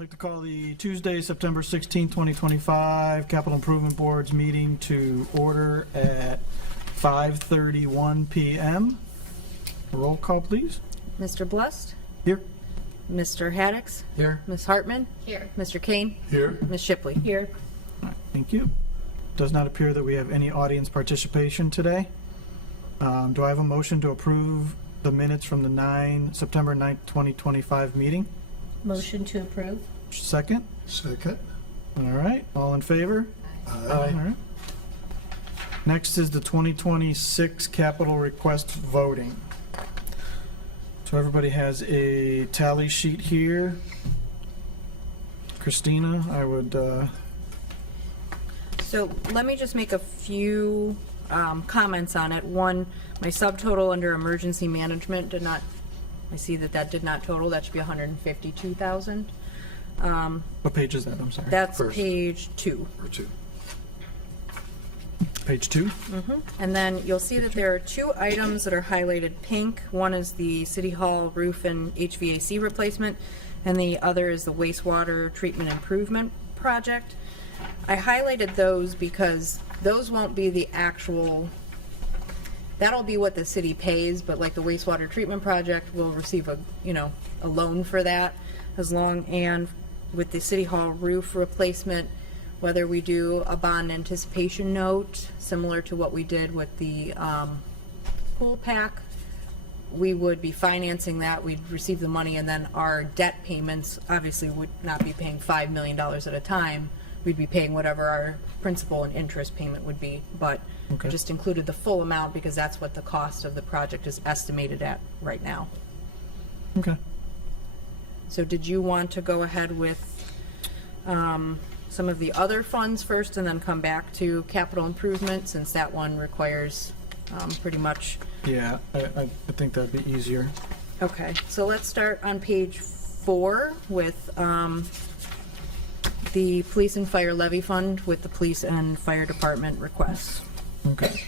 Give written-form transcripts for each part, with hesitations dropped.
I'd like to call the Tuesday, September 16, 2025 Capital Improvement Board's meeting to order at 5:31 p.m. Roll call, please. Mr. Blust? Here. Mr. Haddix? Here. Ms. Hartman? Here. Mr. Kane? Here. Ms. Shipley? Here. All right, thank you. Does not appear that we have any audience participation today. Do I have a motion to approve the minutes from the September 9th, 2025 meeting? Motion to approve. Second? Second. All right, all in favor? Aye. All right. Next is the 2026 capital request voting. So everybody has a tally sheet here. Christina, I would, So let me just make a few comments on it. One, my subtotal under emergency management did not, I see that did not total. That should be 152,000. what page is that? I'm sorry. That's First. page 2. Or two. Page 2? And then you'll see that there are 2 items that are highlighted pink. One is the City Hall roof and HVAC replacement, and the other is the wastewater treatment improvement project. I highlighted those because those won't be the actual, that'll be what the city pays, but like the wastewater treatment project will receive a loan for that as long, and with the City Hall roof replacement, whether we do a bond anticipation note, similar to what we did with the pool pack, we would be financing that, we'd receive the money, and then our debt payments obviously would not be paying $5 million at a time. We'd be paying whatever our principal and interest payment would be, but Okay. I just included the full amount because that's what the cost of the project is estimated at right now. Okay. So did you want to go ahead with some of the other funds first and then come back to capital improvement, since that one requires pretty much. Yeah, I think that'd be easier. Okay, so let's start on page 4 with the police and fire levy fund with the police and fire department requests. Okay.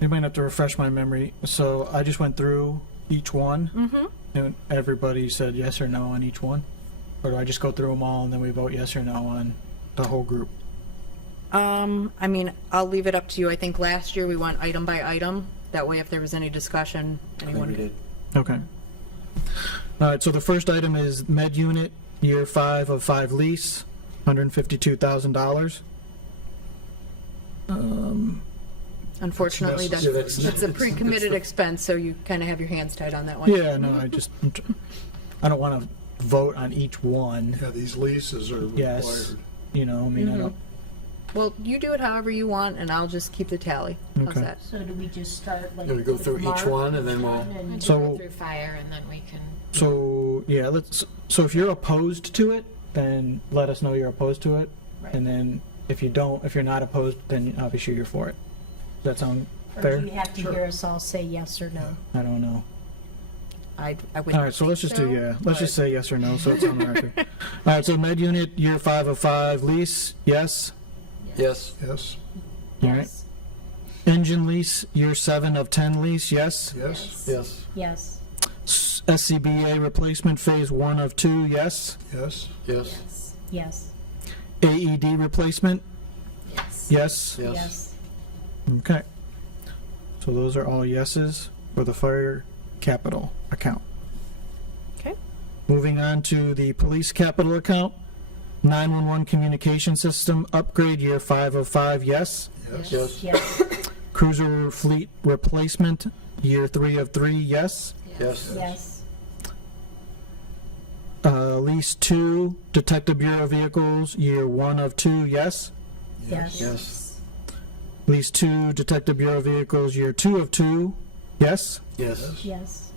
You might have to refresh my memory. So I just went through each one, and everybody said yes or no on each one? Or do I just go through them all and then we vote yes or no on the whole group? I mean, I'll leave it up to you. I think last year we went item by item. That way if there was any discussion, anyone could. Okay. All right, so the first item is med unit, year 5 of 5 lease, $152,000. Unfortunately, That's- that's a pre-committed expense, so you kind of have your hands tied on that one. Yeah, no, I don't want to vote on each one. Yeah, these leases are Yes. required. You know, I mean, I don't. Well, you do it however you want, and I'll just keep the tally. How's Okay. that? So do we just start like? Yeah, we go with through each Mark one and then we'll- and- So- Go through fire and then we can. So yeah, so if you're opposed to it, then let us know you're opposed to it, Right. and then if you're not opposed, then obviously you're for it. Does that sound Or fair? do you have to Sure. hear us all say yes or no? I don't know. I would. All right, so let's just do, so, let's just say yes or no, so it's on the record. All right, so med unit, year 5 of 5 lease, yes? Yes. Yes. All right. Engine lease, year 7 of 10 lease, yes? Yes. Yes. Yes. SCBA replacement, phase 1 of 2, yes? Yes. Yes. Yes. AED replacement, Yes. yes? Yes. Okay. So those are all yeses for the fire capital account. Okay. Moving on to the police capital account, 911 communication system upgrade, year 5 of 5, yes? Yes. Yes. Yes. Cruiser fleet replacement, year 3 of 3, yes? Yes. Yes. Lease 2, Detective Bureau vehicles, year 1 of 2, yes? Yes. Yes. Lease 2, Detective Bureau vehicles, year 2 of 2, yes? Yes. Yes.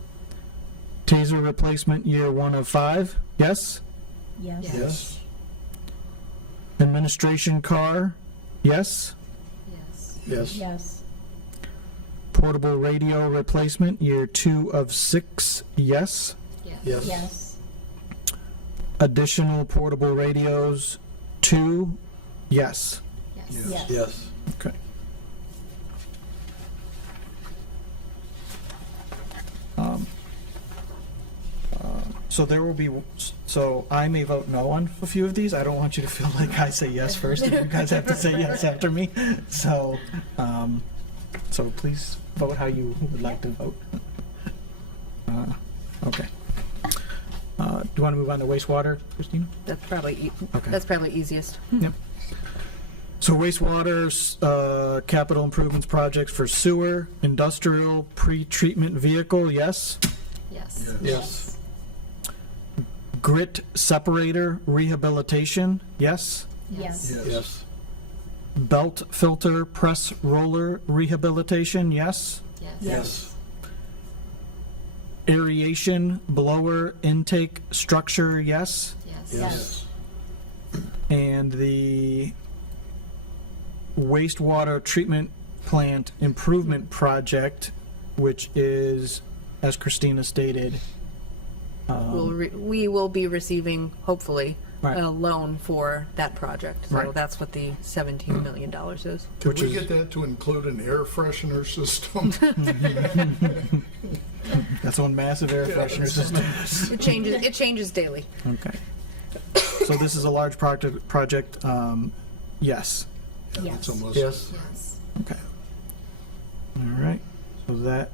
Taser replacement, year 1 of 5, yes? Yes. Yes. Administration car, yes? Yes. Yes. Yes. Portable radio replacement, year 2 of 6, yes? Yes. Yes. Yes. Additional portable radios, 2, yes. Yes. Yes. Yes. Okay. So there will be, so I may vote no on a few of these. I don't want you to feel like I say yes first, and you guys have to say yes after me. So, so please vote how you would like to vote. Okay. Do you want to move on to wastewater, Christina? That's probably, Okay. that's probably easiest. Yep. So wastewater, capital improvements projects for sewer, industrial, pre-treatment vehicle, yes. Yes. Yes. Grit separator rehabilitation, yes. Yes. Yes. Belt filter press roller rehabilitation, yes. Yes. Yes. Aeration blower intake structure, yes. Yes. Yes. And the wastewater treatment plant improvement project, which is, as Christina stated, We will be receiving, hopefully, Right. a loan for that project. So Right. that's what the $17 million is. Could Which we is- get that to include an air freshener system? that's one massive air freshener system. It changes daily. Okay. So this is a large project, yes. Yeah, that's Yes. almost- Yes. Okay. All right. So that,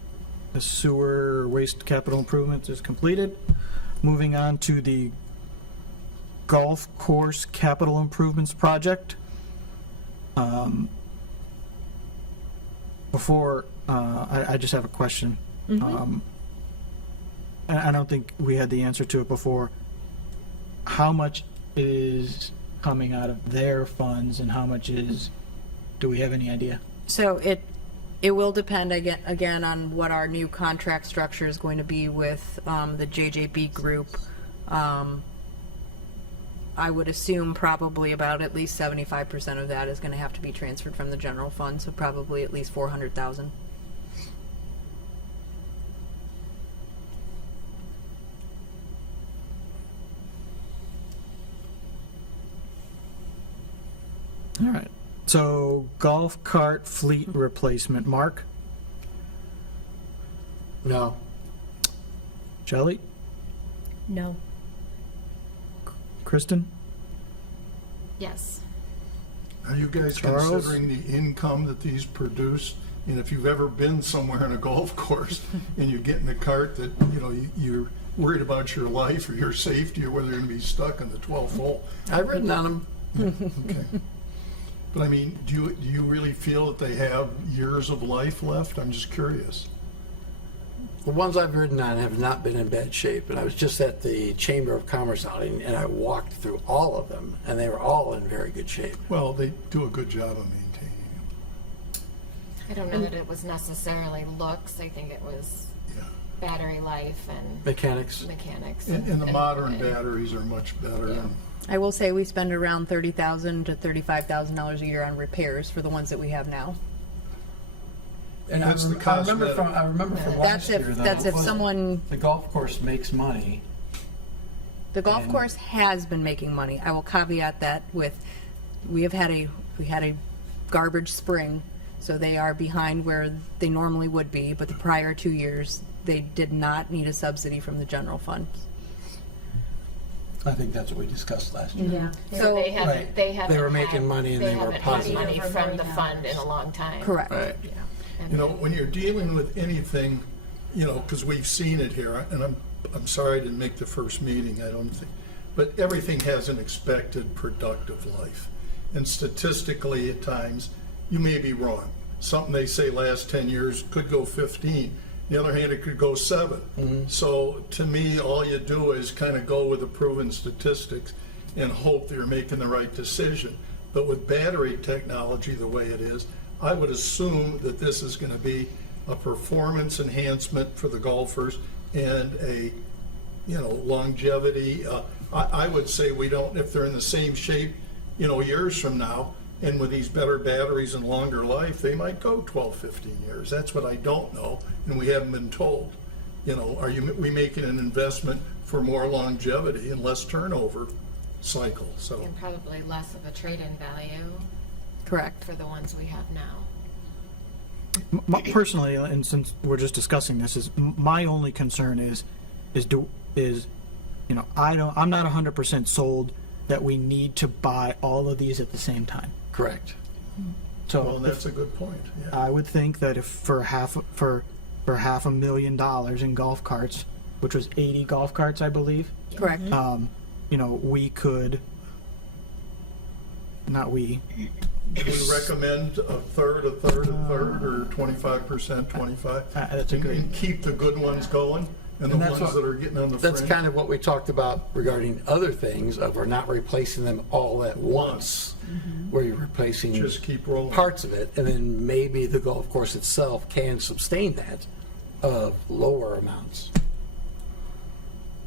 the sewer waste capital improvements is completed. Moving on to the golf course capital improvements project. Before, I just have a question. And I don't think we had the answer to it before. How much is coming out of their funds and how much is, do we have any idea? So it will depend again on what our new contract structure is going to be with the JJB group. I would assume probably about at least 75% of that is going to have to be transferred from the general fund, so probably at least 400,000. All right. So golf cart fleet replacement, Mark, No. Shelley, No. Kristen, Yes. Are you guys Charles? considering the income that these produce? And if you've ever been somewhere on a golf course and you get in a cart that, you know, you're worried about your life or your safety or whether you're going to be stuck in the 12th hole. I've ridden on them. Okay. But I mean, do you really feel that they have years of life left? I'm just curious. The ones I've ridden on have not been in bad shape. And I was just at the Chamber of Commerce outing, and I walked through all of them, and they were all in very good shape. Well, they do a good job of maintaining them. I don't know that it was necessarily looks. I think it was Yeah. battery life and Mechanics. mechanics. And the modern and- batteries are much better. Yeah. And I will say we spend around $30,000 to $35,000 a year on repairs for the ones that we have now. And That's the I remember cosmetic. from That's last if year, though, that's if someone. the golf course makes money. The golf And- course has been making money. I will caveat that with, we had a garbage spring, so they are behind where they normally would be, but the prior 2 years, they did not need a subsidy from the general fund. I think that's what we discussed last year. Yeah. So- They haven't. Right. They haven't. They were making money and they were haven't had positive. money Over from the $1 fund million. in a long time. Correct. Right. Yeah. you know, when you're dealing with anything, you know, because we've seen it here, and I'm sorry I didn't make the first meeting, I don't think, but everything has an expected productive life. And statistically, at times, you may be wrong. Something they say last 10 years could go 15. The other hand, it could go 7. So to me, all you do is kind of go with the proven statistics and hope that you're making the right decision. But with battery technology the way it is, I would assume that this is going to be a performance enhancement for the golfers and a, you know, longevity. I would say we don't, if they're in the same shape, you know, years from now, and with these better batteries and longer life, they might go 12, 15 years. That's what I don't know, and we haven't been told. You know, we making an investment for more longevity and less turnover cycle? So And probably less of a trade-in value Correct. for the ones we have now. Personally, and since we're just discussing this, is my only concern is you know, I'm not 100% sold that we need to buy all of these at the same time. Correct. So Well, that's a good point, yeah. I would think that if for $500,000 in golf carts, which was 80 golf carts, I believe, Correct. you know, we could, not we, Do we recommend a third, or 25%, 25? that's a And- great, And keep the good ones going, and the And that's ones what- that are getting on the That's fringe? kind of what we talked about regarding other things, of we're not replacing them all at once, where you're replacing Just keep rolling. parts of it, and then maybe the golf course itself can sustain that of lower amounts.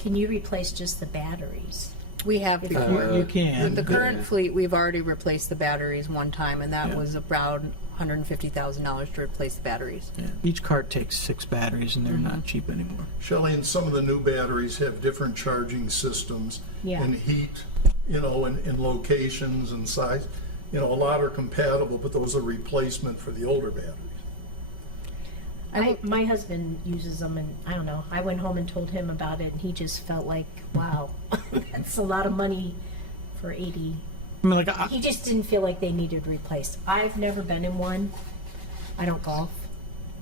Can you replace just the batteries? We have before. you can. With the current fleet, we've already replaced the batteries one time, and that Yeah. was around $150,000 to replace the batteries. yeah, each cart takes 6 batteries and they're not cheap anymore. Shelley, and some of the new batteries have different charging systems Yeah. and heat, you know, and locations and size. You know, a lot are compatible, but those are replacement for the older batteries. My husband uses them, and I don't know, I went home and told him about it, and he just felt like, wow, that's a lot of money for 80. I mean, like, He just didn't feel like they needed replaced. I've never been in one. I don't golf.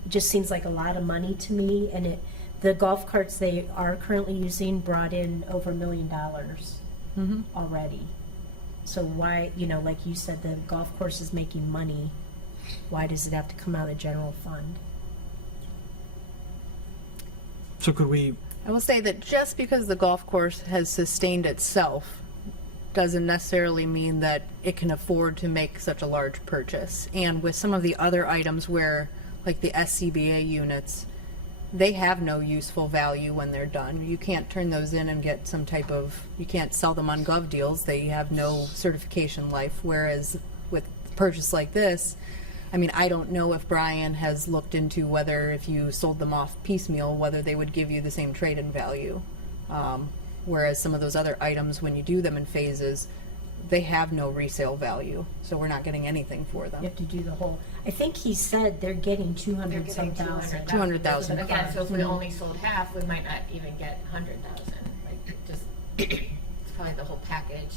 It just seems like a lot of money to me, and the golf carts they are currently using brought in over $1 million already. So why, you know, like you said, the golf course is making money. Why does it have to come out of general fund? so could we, I will say that just because the golf course has sustained itself doesn't necessarily mean that it can afford to make such a large purchase. And with some of the other items where, like the SCBA units, they have no useful value when they're done. You can't turn those in and get some type of, you can't sell them on gov deals. They have no certification life. Whereas with a purchase like this, I mean, I don't know if Brian has looked into whether if you sold them off piecemeal, whether they would give you the same trade-in value. Whereas some of those other items, when you do them in phases, they have no resale value. So we're not getting anything for You them. have to do the whole, I think he said they're getting 200 They're some getting thousand. 200,000. Again, so if we only sold half, we might not even get 100,000. Like, just, it's probably the whole package.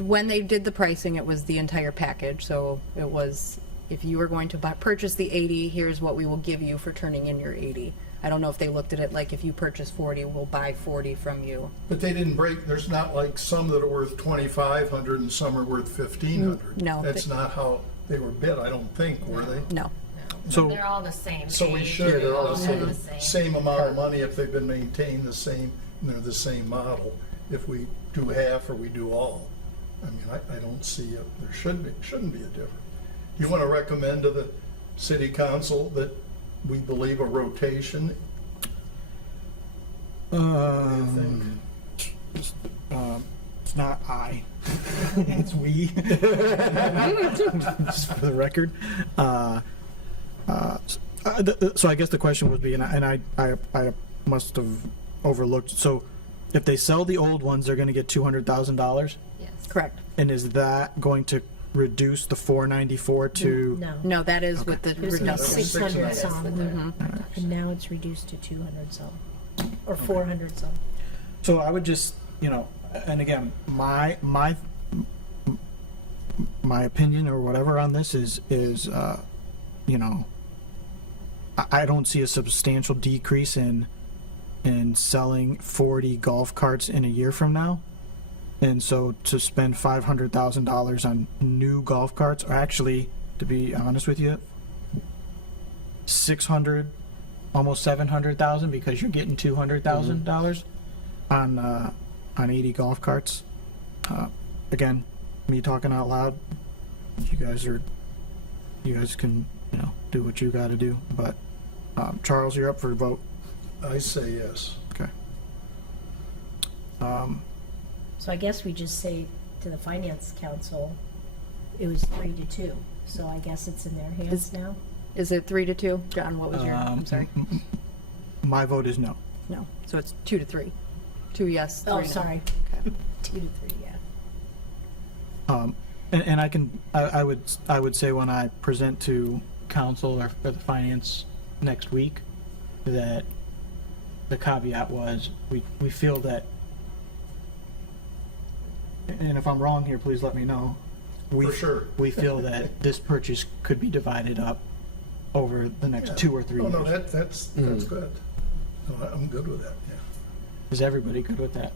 When they did the pricing, it was the entire package. So it was, if you were going to purchase the 80, here's what we will give you for turning in your 80. I don't know if they looked at it like if you purchase 40, we'll buy 40 from you. But they didn't break, there's not like some that are worth 2,500 and some are worth 1,500. No. That's not how they were bid, I don't think, were they? No. No. So- They're all the same. So we page, should, they're all they're the same amount of money if they've been maintained the same, and they're the same model. If we do half or we do all, I mean, I don't see, there shouldn't be a difference. Do you want to recommend to the city council that we believe a rotation? What do you think? it's not I, it's we. Just for the record. So I guess the question would be, and I must have overlooked. So, if they sell the old ones, they're going to get $200,000, Yes. Correct. and is that going to reduce the 494 to? No. No, that is with the It was reduction. 600 Yes, some, with the- and now it's reduced to 200 some, or 400 some. So I would just, you know, and again, my opinion or whatever on this is you know, I don't see a substantial decrease in selling 40 golf carts in a year from now. And so to spend $500,000 on new golf carts, or actually, to be honest with you, 600, almost 700,000, because you're getting $200,000 on 80 golf carts. Again, me talking out loud. You guys can, you know, do what you got to do. But Charles, you're up for a vote. I say yes. Okay. So I guess we just say to the finance council, it was 3-2, so I guess it's in their hands now? Is it 3-2? John, what was your, I'm sorry. My vote is no. No. So it's 2-3. 2 yes, 3 Oh, no. sorry. Okay. 2-3, yeah. And I would say when I present to council or for the finance next week, that the caveat was we feel that and if I'm wrong here, please let me know. For sure. We feel that this purchase could be divided up over the next 2 or 3 Oh, years. no, that's good. No, I'm good with that, yeah. Is everybody good with that?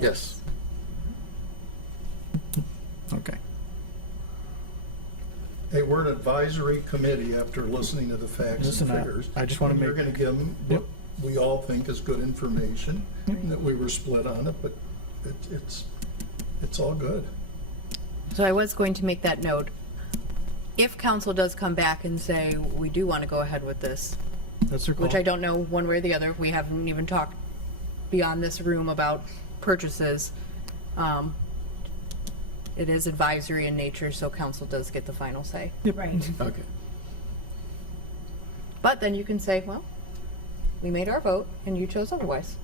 Yes. Okay. Hey, we're an advisory committee after listening to the facts Listen, and figures. I just wanna And You're make- gonna give them Yep. what we all think is good information, and that we were split on it, but it's all good. So I was going to make that note. If council does come back and say, we do want to go ahead with this, That's their call. which I don't know one way or the other, we haven't even talked beyond this room about purchases. It is advisory in nature, so council does get the final say. Right. Okay. But then you can say, well, we made our vote and you chose otherwise.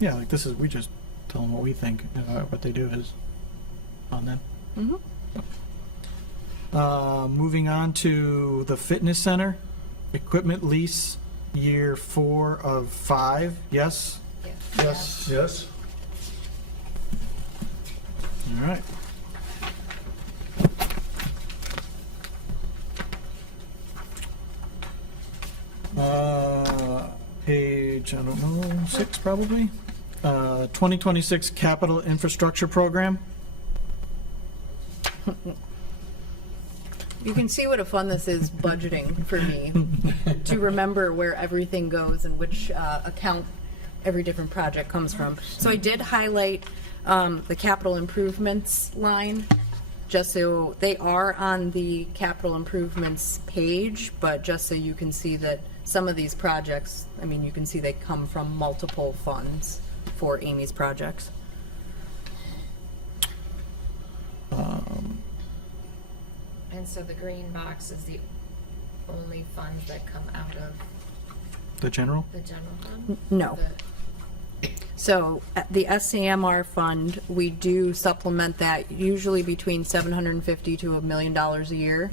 Yeah, like this is, we just tell them what we think. What they do is on them. Moving on to the fitness center, equipment lease, year 4 of 5. Yes? Yes. Yes? All right. Page, I don't know, 6 probably. 2026 capital infrastructure program. You can see what a fun this is budgeting for me, to remember where everything goes and which account every different project comes from. So I did highlight the capital improvements line, just so they are on the capital improvements page, but just so you can see that some of these projects, I mean, you can see they come from multiple funds for Amy's projects. And so the green box is the only funds that come out of The general? the general fund? No. The- So the SCMR fund, we do supplement that usually between $750 to $1 million a year.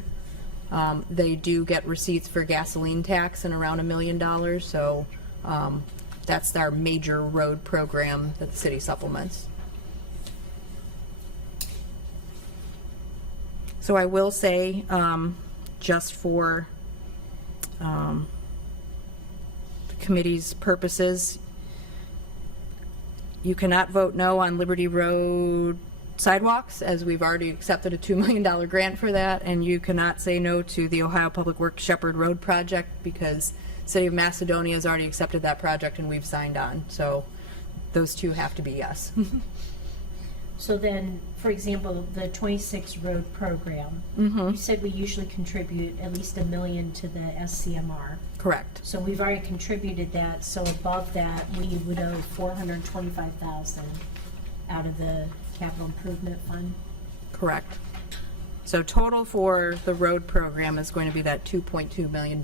They do get receipts for gasoline tax and around $1 million, so that's our major road program that the city supplements. So I will say, just for the committee's purposes, you cannot vote no on Liberty Road sidewalks, as we've already accepted a $2 million grant for that, and you cannot say no to the Ohio Public Works Shepherd Road project, because City of Macedonia has already accepted that project and we've signed on. So those two have to be yes. So then, for example, the 26 road program, you said we usually contribute at least $1 million to the SCMR. Correct. So we've already contributed that, so above that, we would owe $425,000 out of the capital improvement fund. Correct. So total for the road program is going to be that $2.2 million.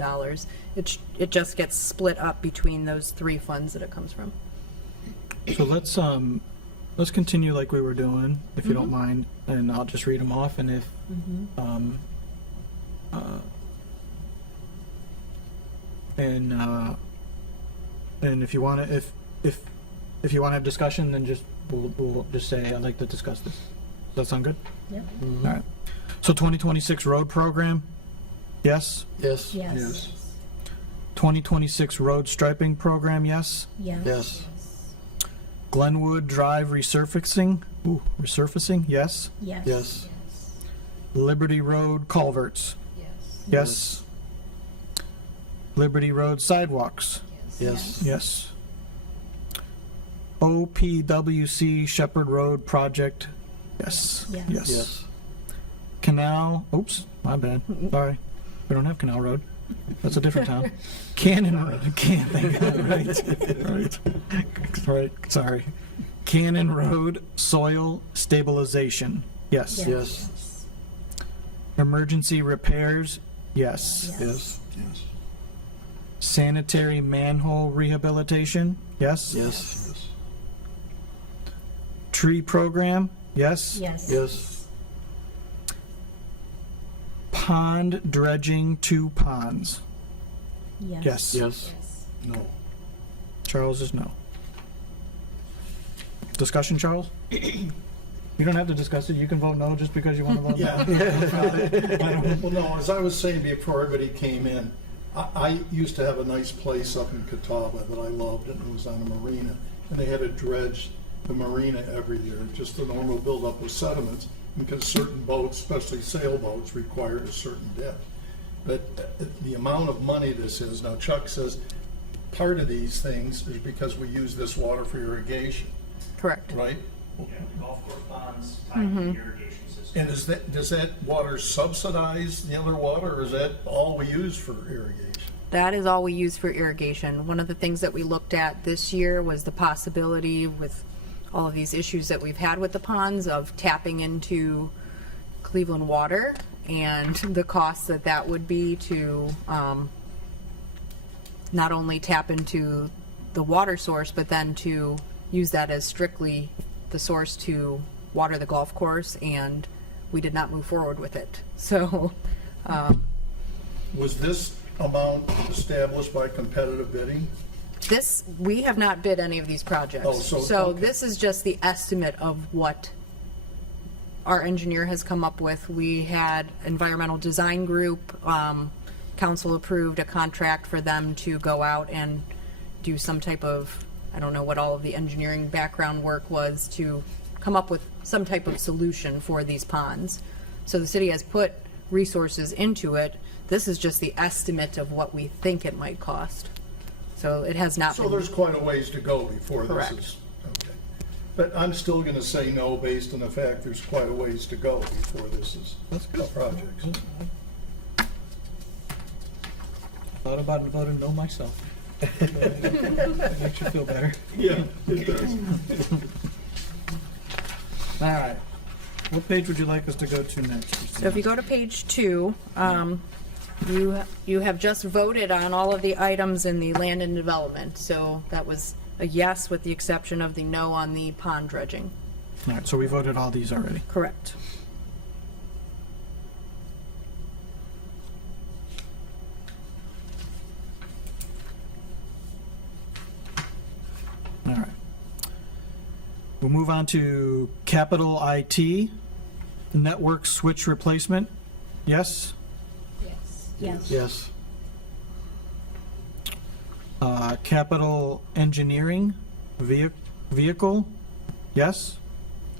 It just gets split up between those 3 funds that it comes from. So let's continue like we were doing, if you don't mind, and I'll just read them off, and if and if you want to, if you want to have discussion, then we'll just say I'd like to discuss this. Does that sound good? Yep. All right. So 2026 road program, yes. Yes. Yes. 2026 road striping program, yes. Yes. Yes. Glenwood Drive resurfacing, yes. Yes. Yes. Liberty Road culverts, Yes. yes. Liberty Road sidewalks, Yes. yes. OPWC Shepherd Road project, yes. Yes. Yes. Canal, oops, my bad, sorry. We don't have Canal Road. That's a different town. Cannon Road, right, sorry. Cannon Road soil stabilization, yes. Yes. Emergency repairs, yes. Yes. Yes. Sanitary manhole rehabilitation, yes. Yes. Tree program, yes. Yes. Yes. Pond dredging 2 ponds, yes. Yes. Yes. No. Charles is no. Discussion, Charles? You don't have to discuss it. You can vote no just because you want to vote no. Yeah. Well, no, as I was saying before everybody came in, I used to have a nice place up in Catawba that I loved, and it was on a marina. And they had to dredge the marina every year, just the normal buildup of sediments, because certain boats, especially sailboats, required a certain depth. But the amount of money this is, now Chuck says part of these things is because we use this water for irrigation, Correct. right? Yeah, golf course ponds tied to the irrigation system. And does that water subsidize the other water, or is that all we use for irrigation? That is all we use for irrigation. One of the things that we looked at this year was the possibility, with all of these issues that we've had with the ponds, of tapping into Cleveland water and the cost that that would be to not only tap into the water source, but then to use that as strictly the source to water the golf course, and we did not move forward with it. So, Was this amount established by competitive bidding? this, we have not bid any of these projects. Oh, so- So okay. this is just the estimate of what our engineer has come up with. We had environmental design group, council approved a contract for them to go out and do some type of, I don't know what all of the engineering background work was, to come up with some type of solution for these ponds. So the city has put resources into it. This is just the estimate of what we think it might cost. So it has not So been. there's quite a ways to go before this Correct. is, okay. But I'm still gonna say no based on the fact there's quite a ways to go before this is a project. Thought about it and voted no myself. Makes you feel better. Yeah, it does. All right. What page would you like us to go to next, Christina? So if you go to page 2, you have just voted on all of the items in the land and development. So that was a yes, with the exception of the no on the pond dredging. All right, so we voted all these already. Correct. All right. We'll move on to capital IT, network switch replacement. Yes? Yes. Yes. Yes. Capital engineering, vehicle. Yes?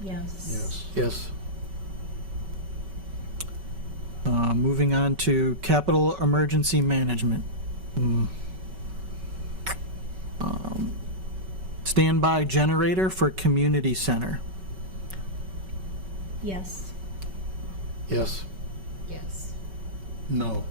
Yes. Yes. Moving on to capital emergency management. Standby generator for community center. Yes. Yes. Yes. No.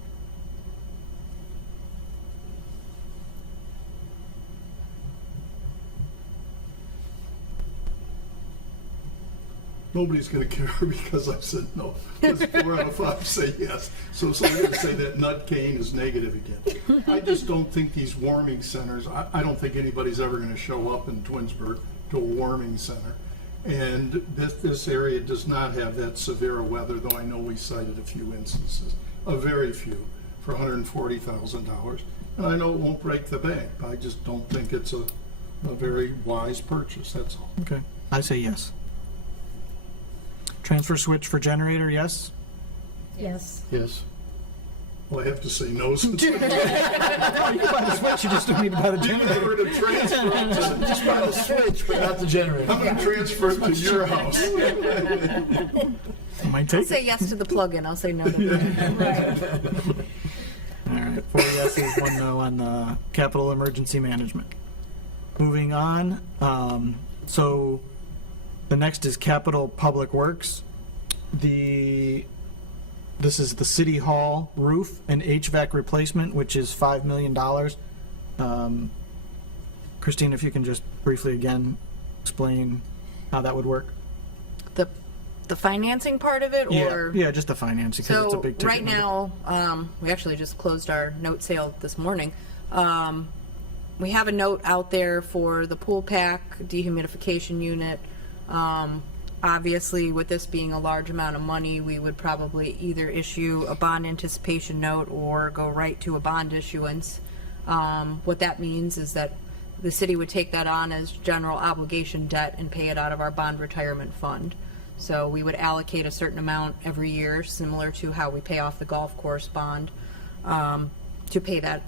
Nobody's gonna care because I said no. Because 4 out of 5 say yes. So somebody's gonna say that Nut Cane is negative again. I just don't think these warming centers, I don't think anybody's ever gonna show up in Twinsburg to a warming center. And this area does not have that severe weather, though I know we cited a few instances, a very few, for $140,000. And I know it won't break the bank. I just don't think it's a very wise purchase, that's all. Okay, I say yes. Transfer switch for generator, yes? Yes. Yes. Well, I have to say no since Oh, you can buy the switch, you just don't need to buy the I'm generator. going to transfer it to, Just buy the switch, but not the generator. I'm going to transfer it to your house. I might I'll take say it. yes to the plug-in, I'll say no to the. All right, 4 yeses, 1 no on the capital emergency management. Moving on, so the next is capital public works. This is the city hall roof and HVAC replacement, which is $5 million. Christine, if you can just briefly again explain how that would work. The financing part of it, or? Yeah, just the financing, because it's a So, big ticket. right now, we actually just closed our note sale this morning. We have a note out there for the pool pack, dehumidification unit. Obviously, with this being a large amount of money, we would probably either issue a bond anticipation note or go right to a bond issuance. What that means is that the city would take that on as general obligation debt and pay it out of our bond retirement fund. So we would allocate a certain amount every year, similar to how we pay off the golf course bond, to pay that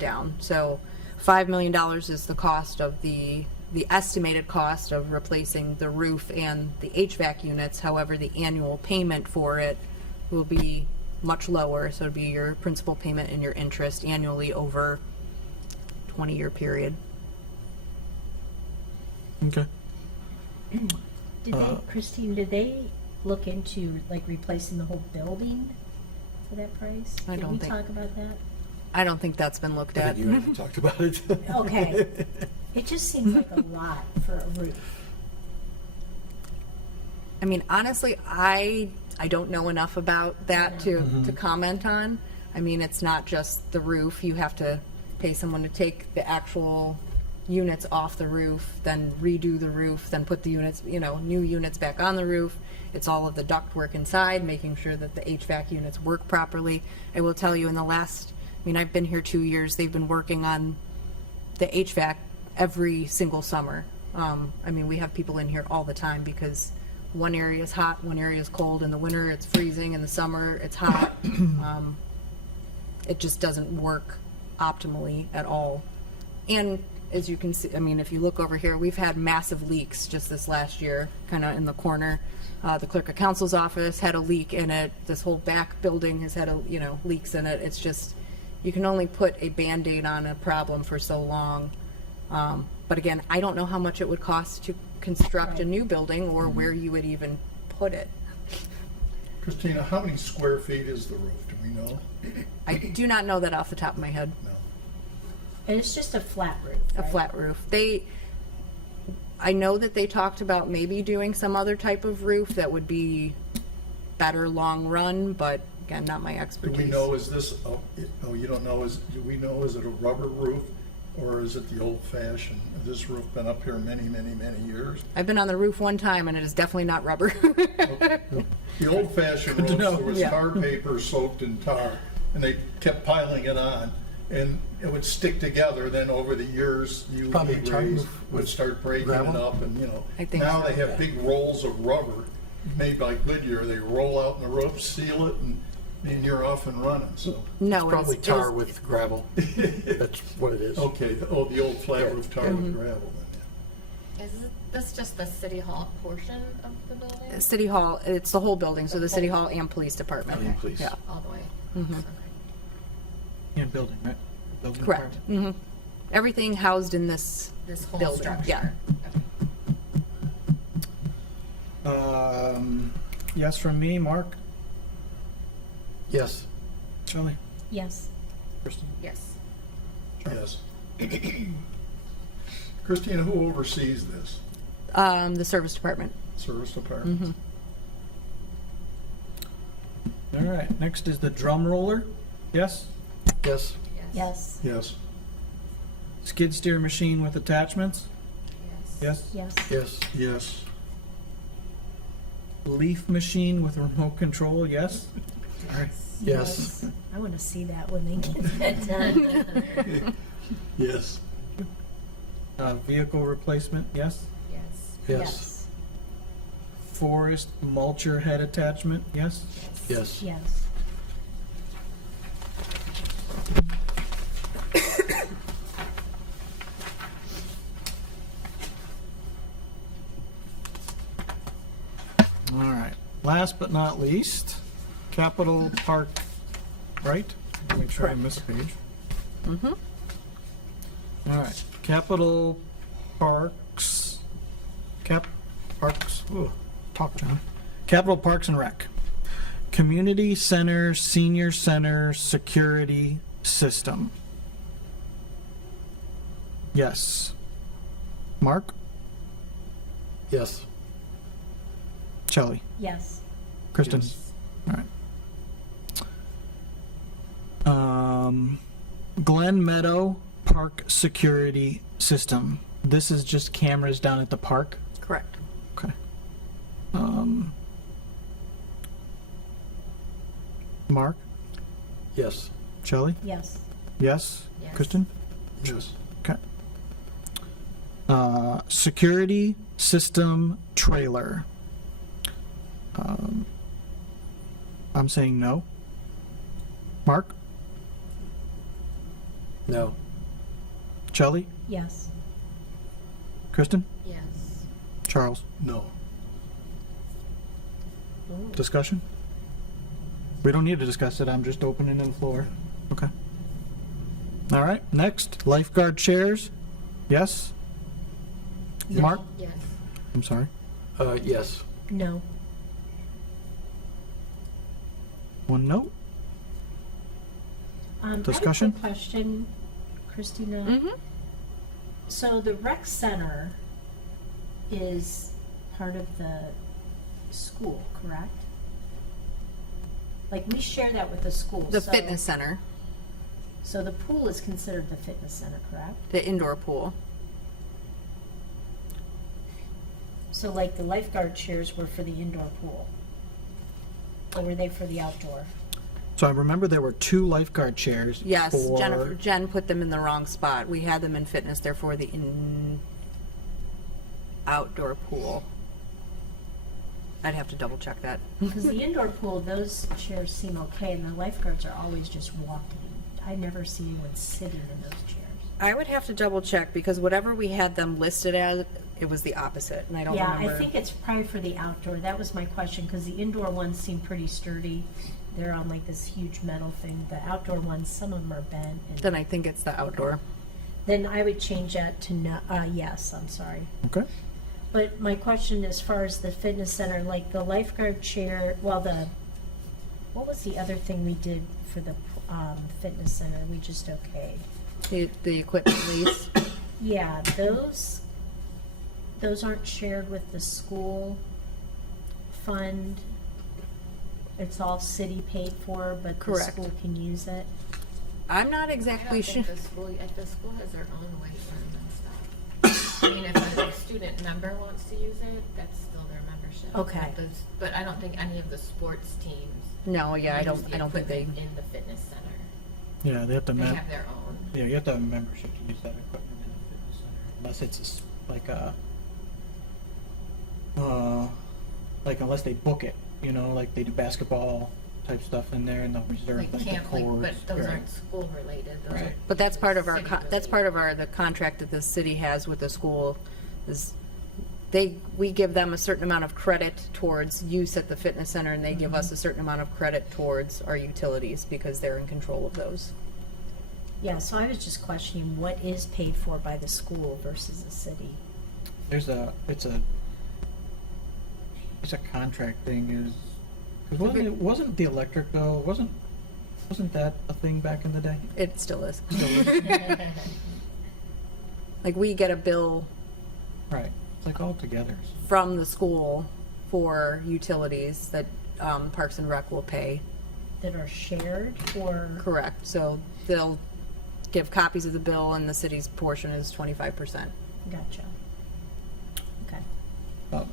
down. So $5 million is the cost of the estimated cost of replacing the roof and the HVAC units. However, the annual payment for it will be much lower. So it'll be your principal payment and your interest annually over 20-year period. Okay. Did they, Christine, did they look into like replacing the whole building for that price? I don't Did think- we talk about that? I don't think that's been looked I at. think you and I talked about it. Okay. It just seems like a lot for a roof. I mean, honestly, I don't know enough about that to comment on. I mean, it's not just the roof. You have to pay someone to take the actual units off the roof, then redo the roof, then put the units, new units back on the roof. It's all of the ductwork inside, making sure that the HVAC units work properly. I will tell you, I've been here 2 years. They've been working on the HVAC every single summer. We have people in here all the time because one area is hot, one area is cold. In the winter, it's freezing. In the summer, it's hot. It just doesn't work optimally at all. And as you can see, if you look over here, we've had massive leaks just this last year, kind of in the corner. The clerk of council's office had a leak in it. This whole back building has had leaks in it. It's just, you can only put a Band-Aid on a problem for so long. But again, I don't know how much it would cost to construct a new building or where you would even put it. Christina, how many square feet is the roof? Do we know? I do not know that off the top of my head. No. And it's just a flat roof, A right? flat roof. I know that they talked about maybe doing some other type of roof that would be better long run, but again, not my Do expertise. we know, is this, you don't know, do we know, is it a rubber roof or is it the old fashioned? Has this roof been up here many, many, many years? I've been on the roof one time and it is definitely not rubber. The old fashioned Good to roofs, know. there was Yeah. tar paper soaked in tar and they kept piling it on. And it would stick together, then over the years, Probably a UV tar rays roof would start breaking it gravel? up and, I think now so. they have big rolls of rubber made by Goodyear. They roll out in the roof, seal it, and you're off and running, so. No, Probably it tar was- with gravel. That's what it is. Okay, the old flat roof tar Mm-hmm. with gravel then, Is this just the city hall portion of the building? City Hall, it's the whole building, so the City Hall and Police Department. And police. Yeah, All the way? Mm-hmm. Okay. And building, right? Building correct. department. Everything housed in this This whole building. structure? Yeah. Okay. Yes from me, Mark, Yes. Shelley, Yes. Kristen. Yes. yeah. Yes. Christina, who oversees this? The Service Department. Service department? All right, next is the drum roller. Yes. Yes. Yes. Yes. Skid steer machine with attachments. Yes. Yes. Yes. Yes. Yes. Leaf machine with remote control. Yes. All right. Yes. I want to see that when they get that done. Yes. Vehicle replacement. Yes. Yes. Yes. Forest mulcher head attachment. Yes. Yes. Yes. All right. Last but not least, Capitol Park. Right. Make sure I miss a page. Mm-hmm. All right. Capitol Parks. Parks. Ooh, talk, John. Capitol Parks and Rec. Community Center, Senior Center, Security System. Yes. Mark? Yes. Shelley? Yes. Kristen? Yes. All right. Glen Meadow Park Security System. This is just cameras down at the park. Correct. Okay. Mark? Yes. Shelley? Yes. Yes? Yes. Kristen? Yes. Okay. Security system trailer. I'm saying no. Mark? No. Shelley? Yes. Kristen? Yes. Charles? No. Discussion? We don't need to discuss it, I'm just opening the floor. Okay. All right, next, lifeguard chairs. Yes? Mark? Yes. I'm sorry. Yes. No. One no. Discussion? I have a quick question, Christina. Mm-hmm. So the rec center is part of the school, correct? Like, we share that with the school. The so- fitness center, So the pool is considered the fitness center, correct? the indoor pool. So like the lifeguard chairs were for the indoor pool? Or were they for the outdoor? So I remember there were 2 lifeguard chairs. Yes, for- Jen put them in the wrong spot. We had them in fitness, therefore the outdoor pool. I'd have to double check that. Because the indoor pool, those chairs seem okay, and the lifeguards are always just walking. I never see anyone sitting in those chairs. I would have to double check because whatever we had them listed as, it was the opposite, and I don't Yeah, remember. I think it's probably for the outdoor. That was my question, because the indoor ones seem pretty sturdy. They're on like this huge metal thing. The outdoor ones, some of them are bent. and- Then I think it's the outdoor. Then I would change that to no, yes, I'm sorry. Okay. But my question as far as the fitness center, like the lifeguard chair, well, what was the other thing we did for the fitness center? We just okayed. The equipment lease. Yeah, those aren't shared with the school fund. It's all city paid for, but the Correct. school can use it. I'm not I exactly don't sure. think the school has their own weight room and stuff. I mean, if a student member wants to use it, that's still their membership. Okay. But I don't think any of the sports teams. No, yeah, I use the don't think they. equipment in the fitness center. Yeah, they have to They map. have their own. Yeah, you have to have a membership to use that equipment in the fitness center, unless it's like unless they book it, like they do basketball type stuff in there and they'll reserve Like the camp, courts. but those right. aren't school related. Those Right. are But that's part of our, city that's part of related. the contract that the city has with the school, is we give them a certain amount of credit towards use at the fitness center, and they give us a certain amount of credit towards our utilities, because they're in control of those. Yeah, so I was just questioning what is paid for by the school versus the city. It's a contract thing. Wasn't the electric though? Wasn't that a thing back in the day? It still is. Like, we get a bill Right. It's like all together. from the school for utilities that Parks and Rec will pay. That are shared or? Correct. So they'll give copies of the bill, and the city's portion is 25%. Gotcha. Okay.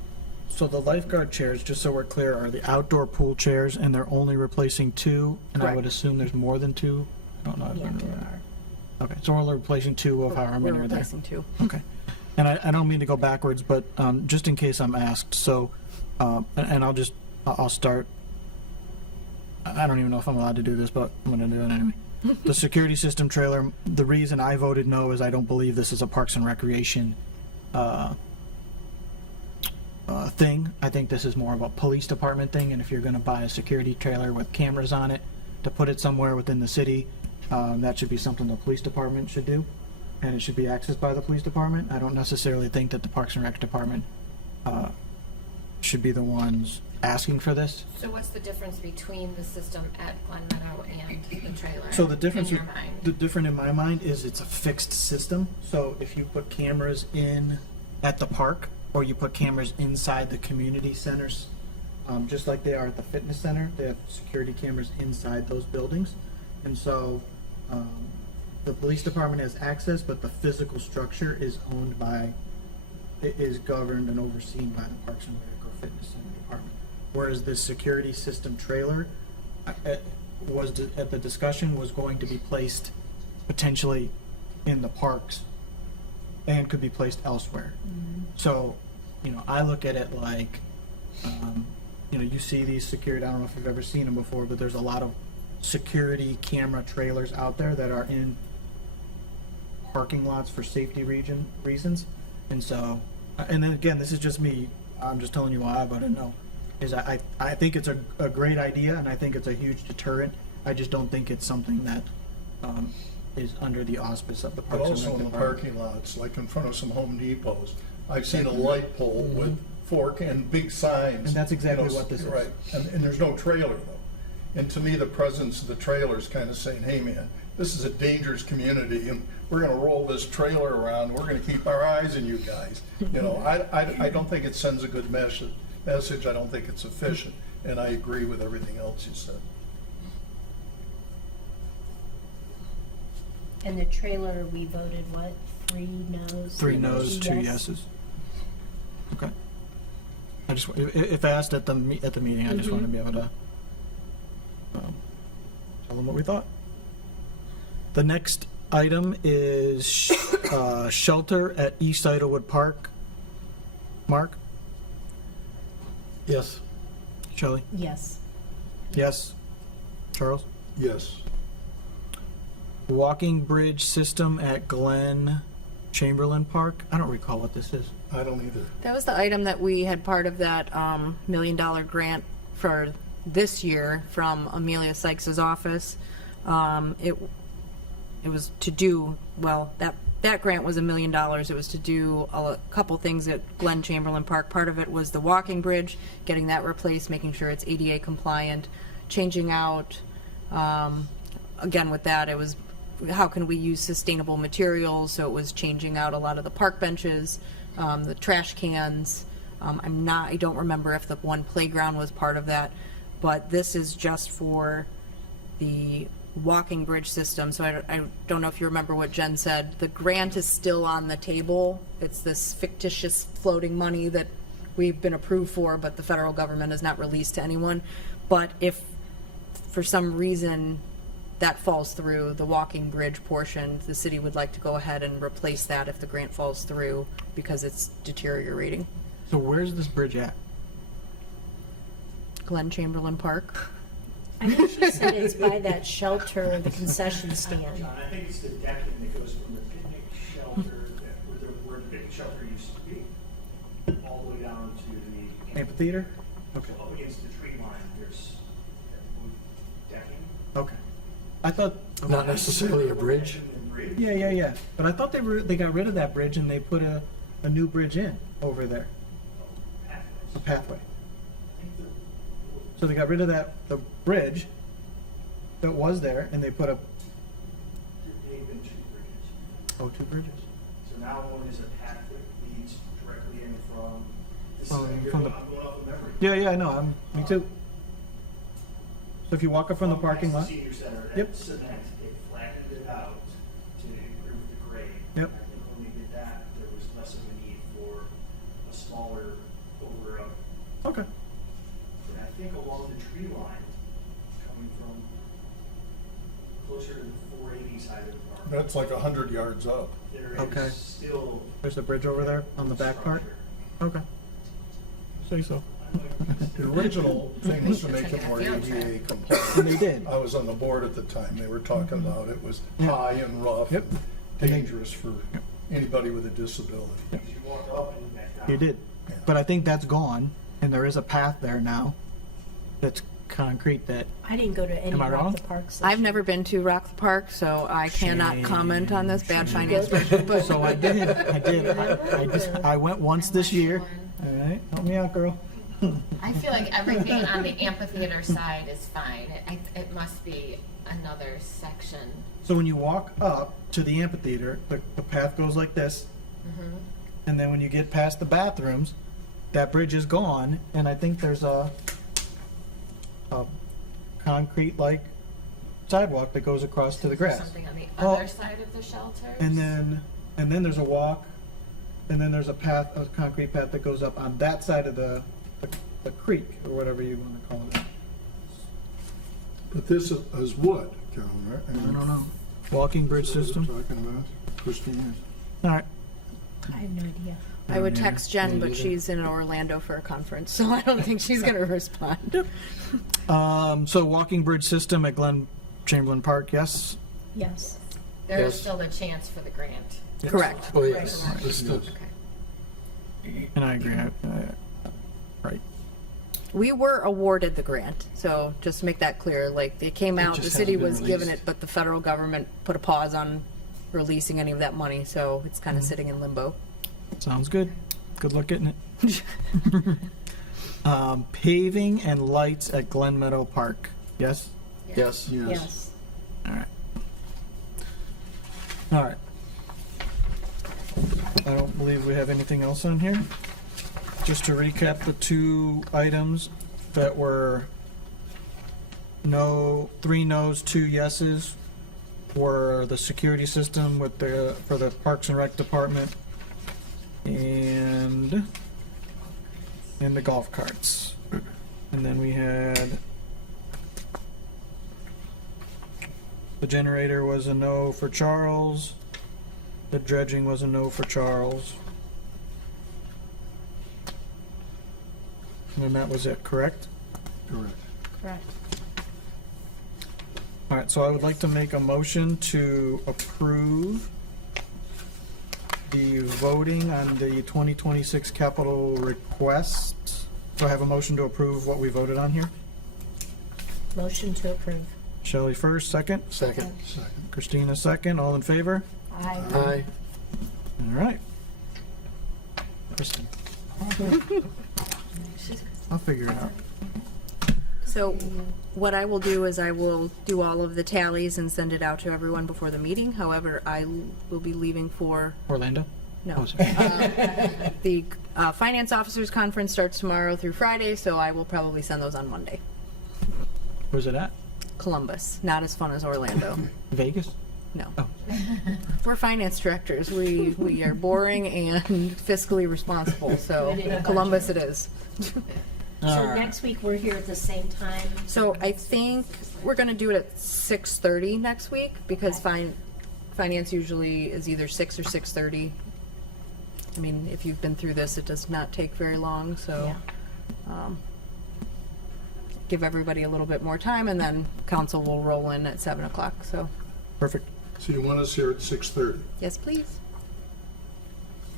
So the lifeguard chairs, just so we're clear, are the outdoor pool chairs, and they're only replacing 2, and I Correct. would assume there's more than 2? I don't know. Yeah, there are. Okay, so we're only replacing 2 of however many We're are there. replacing 2. Okay. And I don't mean to go backwards, but just in case I'm asked, so, and I'll start. I don't even know if I'm allowed to do this, but I'm going to do it anyway. The security system trailer, the reason I voted no is I don't believe this is a Parks and Recreation thing. I think this is more of a police department thing, and if you're going to buy a security trailer with cameras on it to put it somewhere within the city, that should be something the police department should do, and it should be accessed by the police department. I don't necessarily think that the Parks and Rec department should be the ones asking for this. So what's the difference between the system at Glen Meadow and the trailer? So the difference, in your mind? the different in my mind is it's a fixed system. So if you put cameras in at the park, or you put cameras inside the community centers, just like they are at the fitness center, they have security cameras inside those buildings. And so the police department has access, but the physical structure is governed and overseen by the Parks and Rec or Fitness Center department. Whereas this security system trailer at the discussion was going to be placed potentially in the parks and could be placed elsewhere. So, you know, I look at it like, you know, you see these security, I don't know if you've ever seen them before, but there's a lot of security camera trailers out there that are in parking lots for safety reasons. And so, and then again, this is just me, I'm just telling you why I voted no, is I think it's a great idea, and I think it's a huge deterrent. I just don't think it's something that is under the auspice of the But Parks and also Rec in the Department. parking lots, like in front of some Home Depots, I've seen a light pole with fork and big signs. And that's exactly you know, what this is. Right, and there's no trailer though. And to me, the presence of the trailer is kind of saying, hey man, this is a dangerous community and we're gonna roll this trailer around, we're gonna keep our eyes on you guys. You know, I don't think it sends a good message, I don't think it's efficient, and I agree with everything else you said. And the trailer, we voted what? 3 no's? 3 no's, 2 Yes. yeses. Okay. I just, if asked at the meeting, I just want to be able to tell them what we thought. The next item is shelter at East Idlewood Park. Mark? Yes. Shelley? Yes. Yes. Charles? Yes. Walking bridge system at Glen Chamberlain Park. I don't recall what this is. I don't either. That was the item that we had part of that $1 million grant for this year from Amelia Sykes's office. It was to do, well, that grant was $1 million. It was to do a couple things at Glen Chamberlain Park. Part of it was the walking bridge, getting that replaced, making sure it's ADA compliant, changing out, again with that, it was how can we use sustainable materials, so it was changing out a lot of the park benches, the trash cans. I don't remember if the one playground was part of that, but this is just for the walking bridge system. So I don't know if you remember what Jen said. The grant is still on the table. It's this fictitious floating money that we've been approved for, but the federal government has not released to anyone. But if for some reason that falls through, the walking bridge portion, the city would like to go ahead and replace that if the grant falls through because it's deteriorating. So where's this bridge at? Glen Chamberlain Park. I think she said it's by that shelter, the concession stand. John, I think it's the decking that goes from the picnic shelter, where the picnic shelter used to be, all the way down to the. Amphitheater? Okay. Up against the tree line, there's that wood decking. Okay. I thought. Not necessarily a bridge. Yeah. But I thought they got rid of that bridge and they put a new bridge in over there, a pathway. So they got rid of the bridge that was there, and they put up, They've been 2 bridges. 2 bridges. So now one is a path that leads directly in from, this Oh, is, from I'm the- going off of memory. Yeah, I know. Me too. So if you walk up from the parking lot, Senior Center, Yep. that cement, they flattened it out to improve the grade. Yep. I think when we did that, there was less of a need for a smaller over up. okay. And I think along the tree line, coming from closer to the 480 side of the park, That's like 100 yards up. there Okay. is still. There's the bridge over there on the back part. structure. Okay. Say so. The original thing was to make it more ADA compliant. And they did. I was on the board at the time, they were talking about it was high and rough, Yep. and dangerous for anybody with a disability. As you walk up and back down. You did. But I think that's gone, and there is a path there now that's concrete that, I didn't go to any Am I wrong? Rock the Parks. this I've year. never been to Rock the Park, so I cannot Shame, comment on this. Bad shame. finance person, but so I did. I went once this year. All right, help me out, girl. I feel like everything on the amphitheater side is fine. It must be another section. So when you walk up to the amphitheater, the path goes like this, and then when you get past the bathrooms, that bridge is gone, and I think there's a concrete-like sidewalk that goes across to the grass. Something on the Oh. other side of the shelters. And then there's a walk, and then there's a path, a concrete path that goes up on that side of the creek, or whatever you want to call it. But this is wood, Carolyn, right? I don't know. Walking bridge Is that what system? we're talking about? Christine? All right. I have no idea. I would Yeah, text Jen, me but neither. she's in Orlando for a conference, so I don't think she's gonna respond. So walking bridge system at Glen Chamberlain Park, yes? Yes. There is Yes. still the chance for the grant. Correct. Oh, yes. Right. This is- Okay. And I agree. Right. We were awarded the grant, so just to make that clear, like, it came out, the just city hasn't been was given released. it, but the federal government put a pause on releasing any of that money, so it's kind of sitting in limbo. Sounds good. Good luck getting it. Paving and lights at Glen Meadow Park, yes? Yes. Yes. All right. All right. I don't believe we have anything else on here. Just to recap the two items that were no, 3 no's, 2 yeses, were the security system with the, for the Parks and Rec Department and the golf carts. And then we had the generator was a no for Charles. The dredging was a no for Charles. And then that was it, correct? Correct. Correct. All right, so I would like to make a motion to approve the voting on the 2026 capital requests. Do I have a motion to approve what we voted on here? Motion to approve. Shelley first, second. Second. Second. Christina second. All in favor? Aye. Aye. All right. Kristen. I'll figure it out. So what I will do is I will do all of the tallies and send it out to everyone before the meeting. However, I will be leaving for, Orlando? no. Oh, sorry. The Finance Officers Conference starts tomorrow through Friday, so I will probably send those on Monday. Where's it at? Columbus, not as fun as Orlando. Vegas? No. Oh. We're finance directors. We are boring and fiscally responsible, so Columbus it is. So All right. next week, we're here at the same time. So I think we're gonna do it at 6:30 next week, because finance usually is either 6 or 6:30. I mean, if you've been through this, it does not take very long, so give everybody a little bit more time, and then council will roll in at 7 o'clock, so, Perfect. So you want us here at 6:30? yes, please.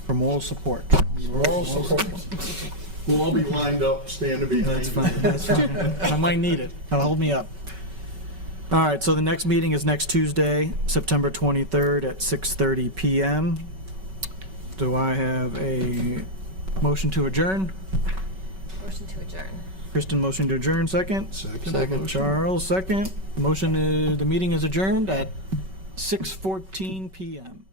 For moral support. We'll all be lined up, standing behind you. That's fine. I might need it. That'll hold me up. All right, so the next meeting is next Tuesday, September 23rd at 6:30 PM. Do I have a motion to adjourn? Motion to adjourn. Kristen, motion to adjourn, second. Second. Charles, second. Motion is, the meeting is adjourned at 6:14 PM.